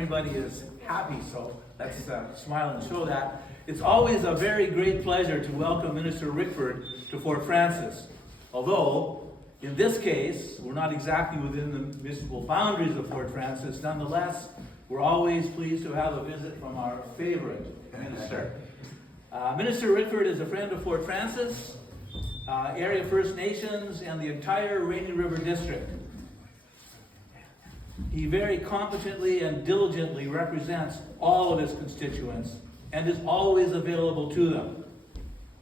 everybody is happy, so let's smile and show that. It's always a very great pleasure to welcome Minister Rickford to Fort Francis. Although, in this case, we're not exactly within the municipal boundaries of Fort Francis, nonetheless, we're always pleased to have a visit from our favorite minister. Minister Rickford is a friend of Fort Francis, area First Nations, and the entire Rainy River District. He very competently and diligently represents all of his constituents and is always available to them.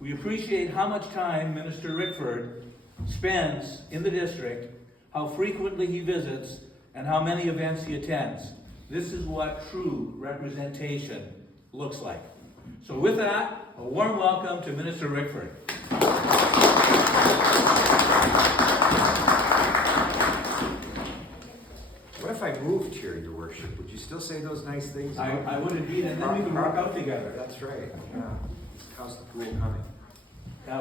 We appreciate how much time Minister Rickford spends in the district, how frequently he visits, and how many events he attends. This is what true representation looks like. So with that, a warm welcome to Minister Rickford. What if I moved here, Your Worship? Would you still say those nice things? I would indeed, and then we can work out together. That's right, yeah. How's the pool coming?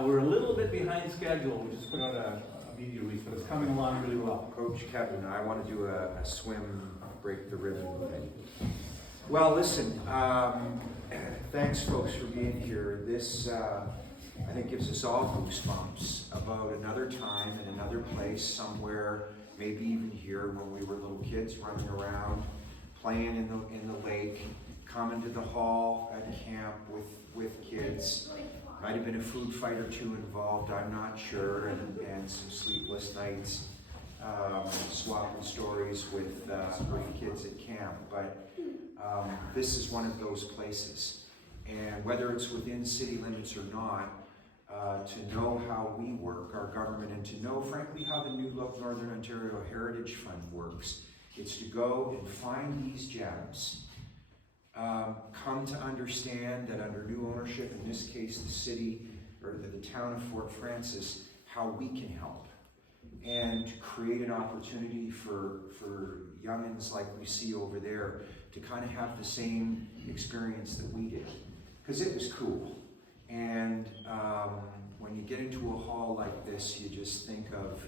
We're a little bit behind schedule. We just put out a media release, but it's coming along really well. Coach Kevin, I want to do a swim, break the ribbon thing. Well, listen, thanks folks for being here. This, I think, gives us all goosebumps about another time and another place somewhere, maybe even here when we were little kids running around, playing in the lake, coming to the hall at camp with kids. Might have been a food fight or two involved, I'm not sure, and some sleepless nights, swapping stories with kids at camp. But this is one of those places, and whether it's within city limits or not, to know how we work, our government, and to know, frankly, how the New Look Northern Ontario Heritage Fund works, it's to go and find these gems, come to understand that under new ownership, in this case the city, or the town of Fort Francis, how we can help, and to create an opportunity for youngins like we see over there to kind of have the same experience that we did, because it was cool. And when you get into a hall like this, you just think of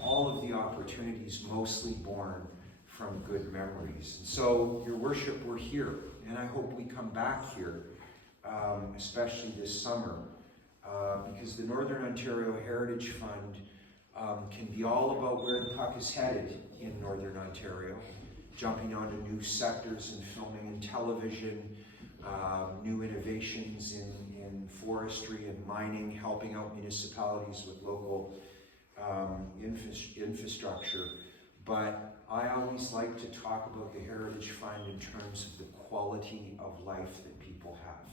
all of the opportunities mostly born from good memories. And so, Your Worship, we're here, and I hope we come back here, especially this summer, because the Northern Ontario Heritage Fund can be all about where the puck is headed in Northern Ontario, jumping onto new sectors in filming and television, new innovations in forestry and mining, helping out municipalities with local infrastructure. But I always like to talk about the Heritage Fund in terms of the quality of life that people have.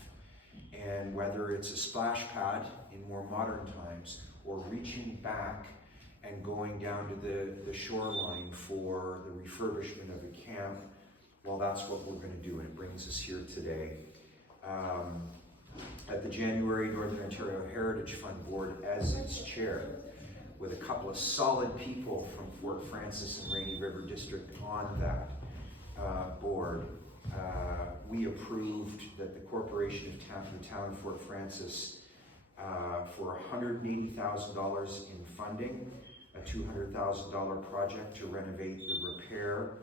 And whether it's a splash pad in more modern times, or reaching back and going down to the shoreline for the refurbishment of a camp, well, that's what we're going to do, and it brings us here today. At the January Northern Ontario Heritage Fund Board as its chair, with a couple of solid people from Fort Francis and Rainy River District on that board, we approved that the Corporation of the Town of Fort Francis, for $180,000 in funding, a $200,000 project to renovate the repair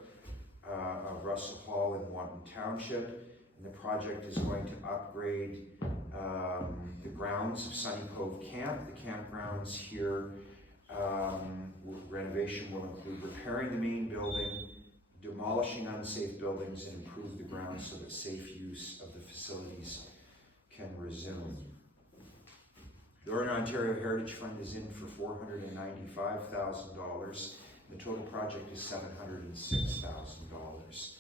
of Russell Hall in Wanton Township. And the project is going to upgrade the grounds of Sunny Cove Camp. The campgrounds here, renovation will include repairing the main building, demolishing unsafe buildings, and improve the grounds so that safe use of the facilities can resume. The Northern Ontario Heritage Fund is in for $495,000. The total project is $706,000.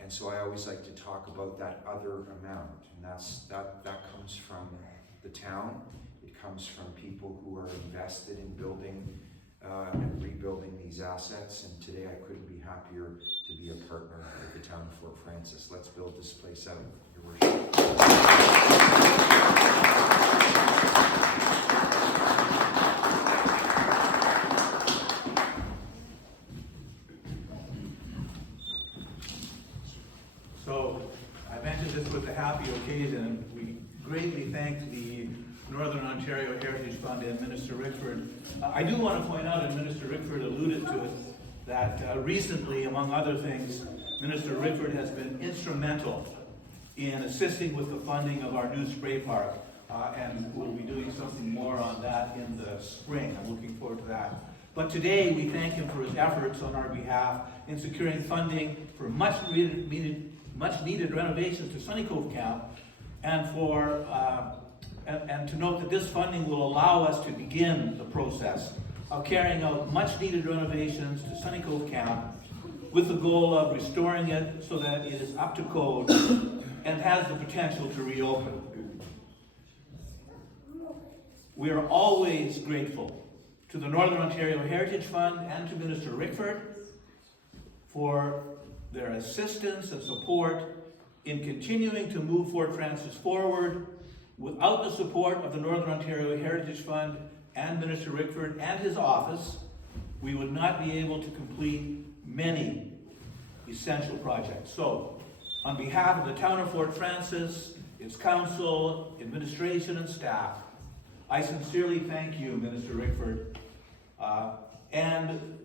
And so I always like to talk about that other amount, and that comes from the town. It comes from people who are invested in building and rebuilding these assets. And today I couldn't be happier to be a partner with the town of Fort Francis. Let's build this place out, Your Worship. So, I mentioned this was a happy occasion. We greatly thank the Northern Ontario Heritage Fund and Minister Rickford. I do want to point out, and Minister Rickford alluded to it, that recently, among other things, Minister Rickford has been instrumental in assisting with the funding of our new spray park, and we'll be doing something more on that in the spring. I'm looking forward to that. But today, we thank him for his efforts on our behalf in securing funding for much needed renovations to Sunny Cove Camp, and for and to note that this funding will allow us to begin the process of carrying out much needed renovations to Sunny Cove Camp with the goal of restoring it so that it is up to code and has the potential to reopen. We are always grateful to the Northern Ontario Heritage Fund and to Minister Rickford for their assistance and support in continuing to move Fort Frances forward. Without the support of the Northern Ontario Heritage Fund and Minister Rickford and his office, we would not be able to complete many essential projects. So, on behalf of the town of Fort Frances, its council, administration, and staff, I sincerely thank you, Minister Rickford, and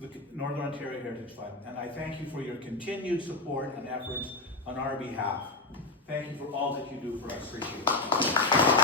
the Northern Ontario Heritage Fund, and I thank you for your continued support and efforts on our behalf. Thank you for all that you do for us. Appreciate it.